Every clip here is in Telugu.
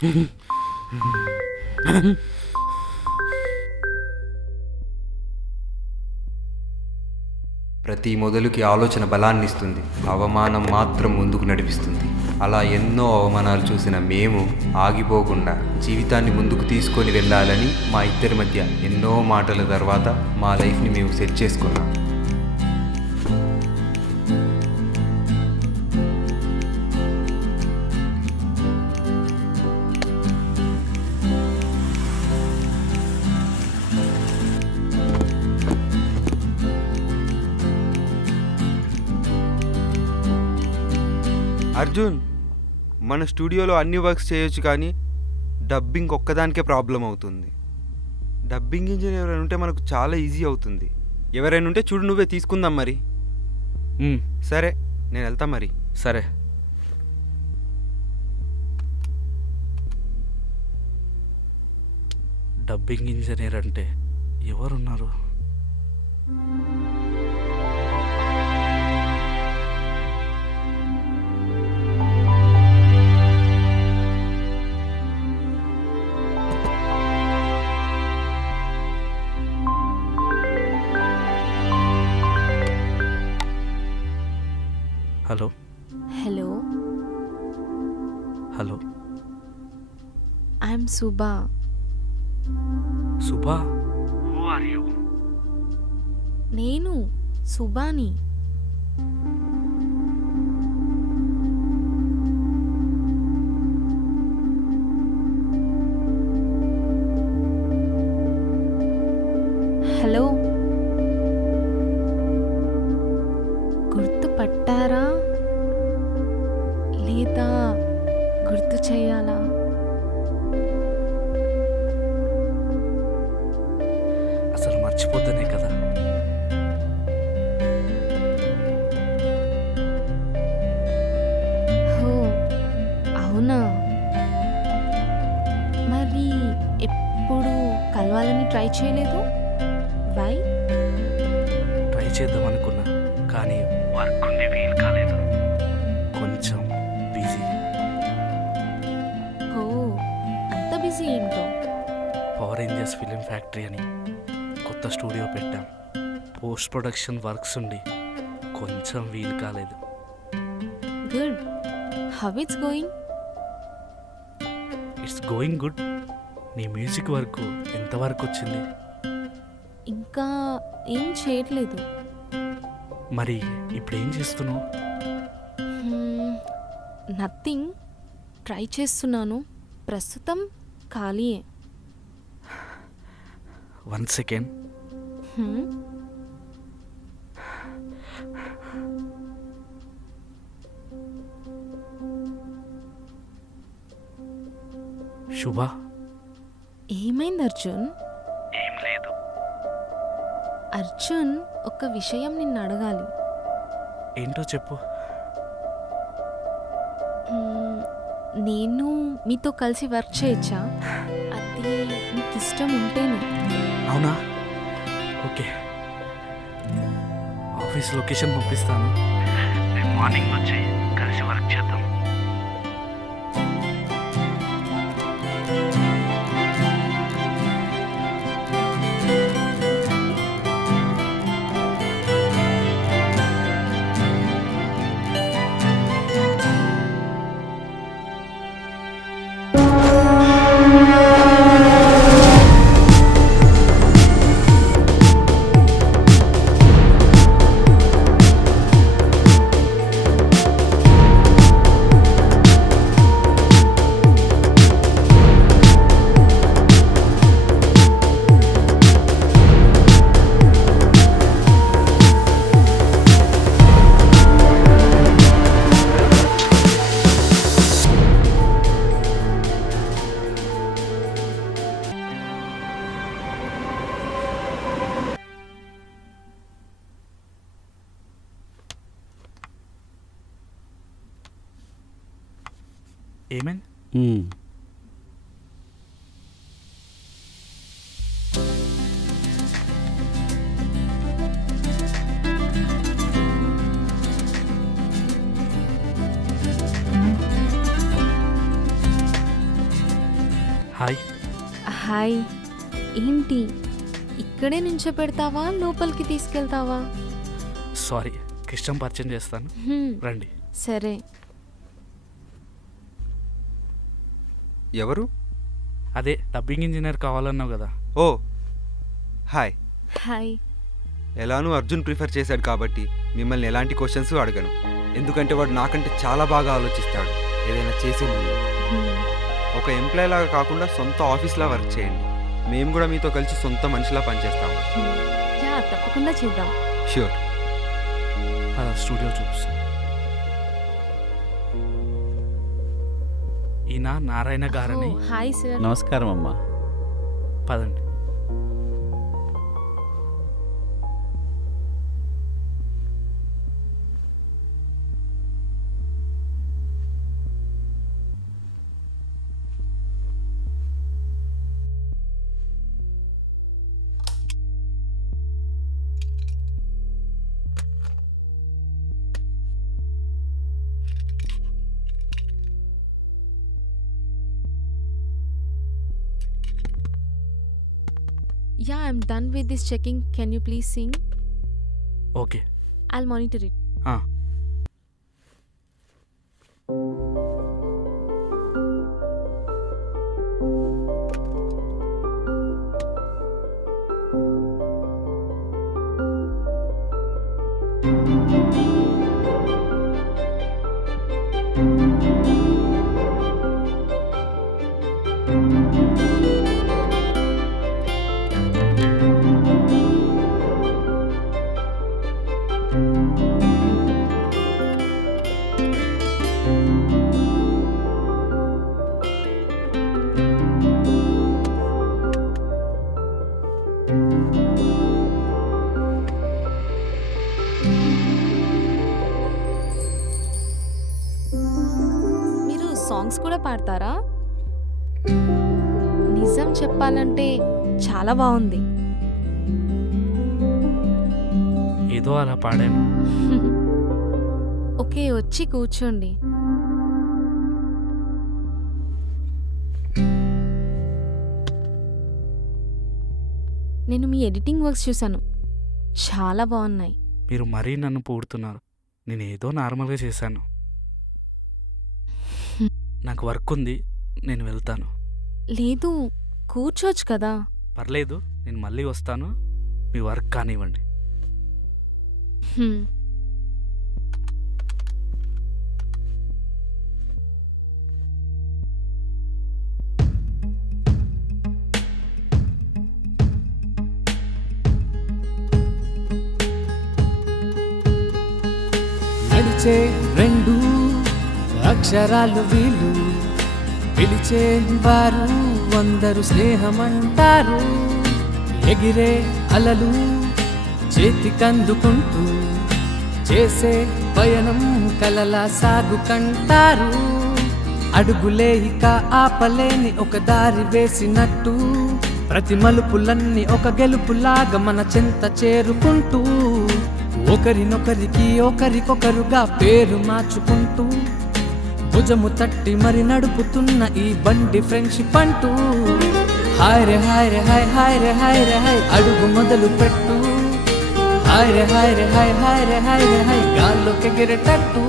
ప్రతి మొదలుకి ఆలోచన బలాన్నిస్తుంది, అవమానం మాత్రం ముందుకు నడిపిస్తుంది. అలా ఎన్నో అవమానాలు చూసిన మేము ఆగిపోకుండా జీవితాన్ని ముందుకు తీసుకొని వెళ్ళాలని మా ఇద్దరి మధ్య ఎన్నో మాటల తర్వాత మా లైఫ్ని మేము సెట్ చేసుకున్నాం. అర్జున్, మన స్టూడియోలో అన్ని వర్క్స్ చేయొచ్చు, కానీ డబ్బింగ్ ఒక్కదానికే ప్రాబ్లం అవుతుంది. డబ్బింగ్ ఇంజిన్ ఎవరైనా ఉంటే మనకు చాలా ఈజీ అవుతుంది. ఎవరైనా ఉంటే చూడు, నువ్వే తీసుకుందాం మరి. సరే, నేను వెళ్తా మరి. సరే. డబ్బింగ్ ఇంజనీర్ అంటే ఎవరున్నారు? Hello hello hello, I'm Suba. Suba? Who are you? నేను సుబాని. హలో, గుర్తుపట్టారా లేదా గుర్తు చేయాలా? అసలు మర్చిపోతేనే కదా. హో, అవునా? మరి ఎప్పుడు కలవాలని ట్రై చేయలేదు? వై? ట్రై చేద్దాం అనుకున్నా, కానీ వర్క్ ఉంది, వీలు కాలేదు. కొంచెం బిజీ. ఓ, అంత బిజీ ఏంటో? పవర్ రేంజర్స్ ఫిలిం ఫ్యాక్టరీ అని కొత్త స్టూడియో పెట్టాం. పోస్ట్ ప్రొడక్షన్ వర్క్స్ ఉండి కొంచెం వీలు కాలేదు. Good. How it's going? It's going good. నీ మ్యూజిక్ వర్క్ ఎంతవరకు వచ్చింది? ఇంకా ఏం చేయట్లేదు. మరి ఇప్పుడు ఏం చేస్తున్నావు? నథింగ్. ట్రై చేస్తున్నాను. ప్రస్తుతం ఖాళీయే. 1 సెకండ్. శుభ, ఏమైంది అర్జున్? ఏం లేదు. అర్జున్, ఒక విషయం నిన్ను అడగాలి. ఏంటో చెప్పు. నేను మీతో కలిసి వర్క్ చేయొచ్చా? అది మీకు ఇష్టం ఉంటేనే. అవునా? ఓకే, ఆఫీస్ లొకేషన్ పంపిస్తాను. మార్నింగ్ వచ్చి కలిసి వర్క్ చేద్దాం. ఏమైంది? హాయ్. హాయ్. ఏంటి ఇక్కడే నుంచో పెడతావా, లోపలికి తీసుకెళ్తావా? సారీ, కృష్ణం పరిచయం చేస్తాను, రండి. సరే. ఎవరు? అదే డబ్బింగ్ ఇంజనీర్ కావాలన్నావు కదా. ఓ హాయ్. హాయ్. ఎలానూ అర్జున్ ప్రిఫర్ చేశాడు కాబట్టి మిమ్మల్ని ఎలాంటి క్వశ్చన్స్ అడగను, ఎందుకంటే వాడు నాకంటే చాలా బాగా ఆలోచిస్తాడు ఏదైనా చేసే ముందు. ఒక ఎంప్లాయ్ లాగా కాకుండా సొంత ఆఫీస్లా వర్క్ చేయండి. మేము కూడా మీతో కలిసి సొంత మనిషిలా పనిచేస్తాము. యా, తప్పకుండా చేద్దాం. ష్యూర్. స్టూడియో చూపిస్తాను. ఈయన నారాయణ గారని. Hi sir. నమస్కారం అమ్మా. పదండి. Yeah, I'm done with this checking. Can you please sing? Okay. I'll monitor it. Songs కూడా పాడతారా? నిజం చెప్పాలంటే చాలా బాగుంది. ఏదో అలా పాడాను. ఓకే, వచ్చి కూర్చోండి. నేను మీ ఎడిటింగ్ వర్క్స్ చూశాను, చాలా బాగున్నాయి. మీరు మరీ నన్ను పొగుడుతున్నారు. నేను ఏదో నార్మల్గా చేశాను. నాకు వర్క్ ఉంది, నేను వెళ్తాను. లేదు, కూర్చోవచ్చు కదా. పర్లేదు, నేను మళ్ళీ వస్తాను. మీ వర్క్ కానివ్వండి. నడిచే రెండు అక్షరాలు వీలు, పిలిచే వారు అందరూ స్నేహమంటారు. ఎగిరే అలలు చేతికందుకుంటూ చేసే పయనం కలలా సాగుకంటారు. అడుగులే ఇక ఆపలేని ఒక దారి వేసినట్టు, ప్రతి మలుపులన్నీ ఒక గెలుపులాగా మన చెంత చేరుకుంటూ, ఒకరినొకరికి ఒకరికొకరుగా పేరు మార్చుకుంటూ, భుజము తట్టి మరి నడుపుతున్న ఈ బండి ఫ్రెండ్షిప్ అంటూ. హాయ్ రే హాయ్ రే హాయ్ హాయ్ రే హాయ్ రే హాయ్ అడుగు మొదలు పెట్టు. హాయ్ రే హాయ్ రే హాయ్ హాయ్ రే హాయ్ రే హాయ్ గాల్లోకి ఎగిరేటట్టు.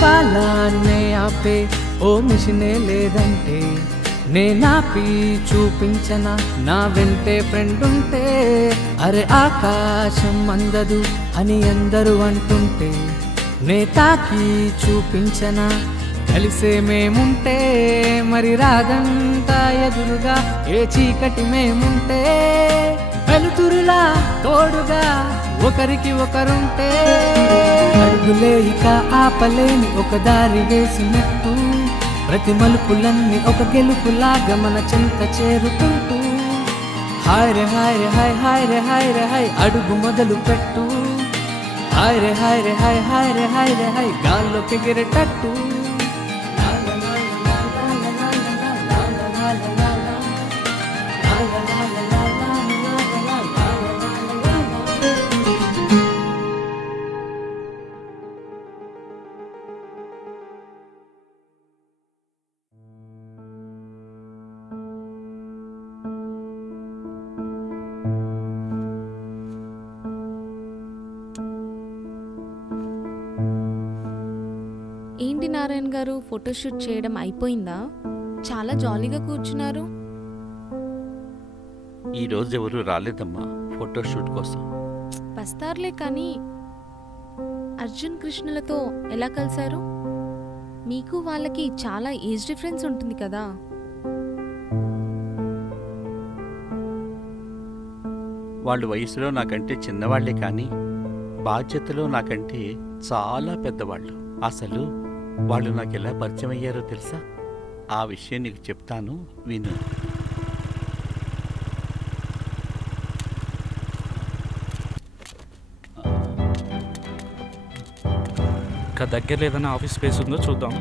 కాలాన్నే ఆపే ఓ మిషనే లేదంటే, నేనాపి చూపించన నా వెంటే ఫ్రెండ్ ఉంటే. అరే ఆకాశం అందదు అని అందరూ అంటుంటే, నే తాకి చూపించన కలిసే మేముంటే. మరి రాదంతా ఎదురుగా ఏ చీకటి మేముంటే, వెలుతురులా తోడుగా ఒకరికి ఒకరుంటే. అడుగులే ఇక ఆపలేని ఒక దారి వేసినట్టు, ప్రతి మలుపులన్నీ ఒక గెలుపులాగా మన చెంత చేరుకుంటూ హాయ్ రే హాయ్ రే హాయ్ హాయ్ రే హాయ్ రే హాయ్ అడుగు మొదలు పెట్టు హాయ్ రే హాయ్ రే హాయ్ హాయ్ రే హాయ్ రే హాయ్ గాల్లోకి ఎగిరేటట్టు ఏంటి నారాయణ గారు, ఫోటోషూట్ చేయడం అయిపోయిందా? చాలా జాలీగా కూర్చున్నారు. ఈరోజు ఎవరు రాలేదమ్మా ఫోటోషూట్ కోసం. వస్తారులే, కానీ అర్జున్ కృష్ణలతో ఎలా కలిశారు? మీకు వాళ్ళకి చాలా ఏజ్ డిఫరెన్స్ ఉంటుంది కదా. వాళ్ళు వయసులో నాకంటే చిన్నవాళ్లే కానీ బాధ్యతలో నాకంటే చాలా పెద్దవాళ్ళు. అసలు వాళ్ళు నాకు ఎలా పరిచయం అయ్యారో తెలుసా? ఆ విషయం నీకు చెప్తాను, విను. ఇంకా దగ్గర ఏదైనా ఆఫీస్ స్పేస్ ఉందో చూద్దాం.